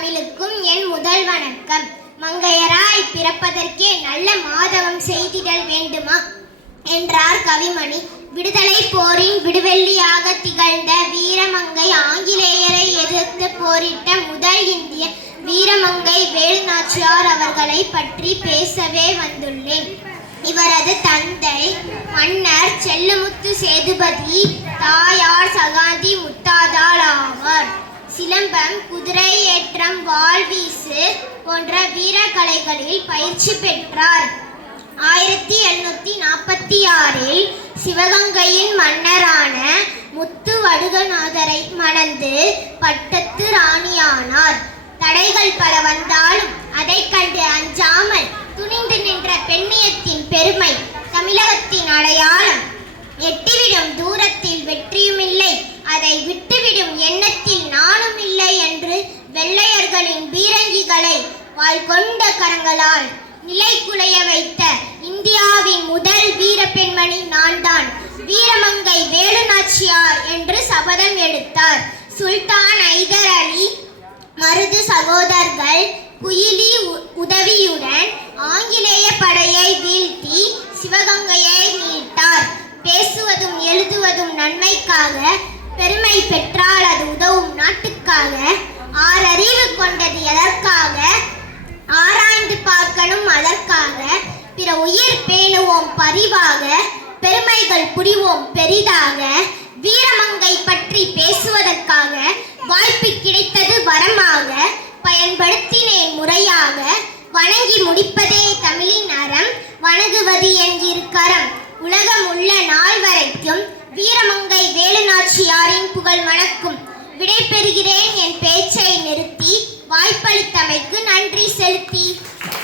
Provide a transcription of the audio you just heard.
தமிழுக்கும் என் முதல் வணக்கம். மங்கையராய் பிறப்பதற்கே நல்ல மாதவம் செய்திடல் வேண்டுமா என்றார் கவிமணி. விடுதலை போரின் விடுவெள்ளியாக திகழ்ந்த வீரமங்கை ஆங்கிலேயரை எதிர்த்து போரிட்ட முதல் இந்திய வீரமங்கை வேலுநாச்சியார் அவர்களை பற்றி பேசவே வந்துள்ளேன். இவரது தந்தை மன்னர் செல்லமுத்து சேதுபதி, தாயார் சகாந்தி முத்தாதாள் ஆவார். சிலம்பம், குதிரை ஏற்றம், வாள்வீசு போன்ற வீரக்கலைகளில் பயிற்சி பெற்றார். 1746இல் சிவகங்கையின் மன்னரான முத்துவடுகநாதரை மணந்து பட்டத்து ராணியானார். தடைகள் பல வந்தாலும் அதை கண்டு அஞ்சாமல் துணிந்து நின்ற பெண்ணியத்தின் பெருமை தமிழகத்தின் அடையாளம். எட்டிவிடும் தூரத்தில் வெற்றியுமில்லை, அதை விட்டுவிடும் எண்ணத்தில் நானும் இல்லை என்று வெள்ளையர்களின் பீரங்கிகளை வாள் கொண்ட கரங்களால் நிலைகுலைய வைத்த இந்தியாவின் முதல் வீர பெண்மணி நான்தான். வீரமங்கை வேலுநாச்சியார் என்று சபதம் எடுத்தார். சுல்தான் ஐதர் அலி மருது சகோதரர்கள் குயிலி உதவியுடன் ஆங்கிலேய படையை வீழ்த்தி சிவகங்கையை மீட்டார். பேசுவதும் எழுதுவதும் நன்மைக்காக, பெருமை பெற்றால் அது உதவும் நாட்டுக்காக. ஆறறிவு கொண்டது எதற்காக, ஆராய்ந்து பார்க்கணும் அதற்காக. பிற உயிர் பேணுவோம் பரிவாக, பெருமைகள் புரிவோம் பெரிதாக. வீரமங்கை பற்றி பேசுவதற்காக வாய்ப்பு கிடைத்தது வரமாக, பயன்படுத்தினேன் முறையாக. வணங்கி முடிப்பதே தமிழின் அறம், வணங்குவது என்கிற கரம். உலகம் உள்ள நாள் வரைக்கும் வீரமங்கை வேலுநாச்சியாரின் புகழ் மணக்கும். விடை பெறுகிறேன் என் பேச்சை நிறுத்தி, வாய்ப்பளித்தமைக்கு நன்றி செலுத்தி.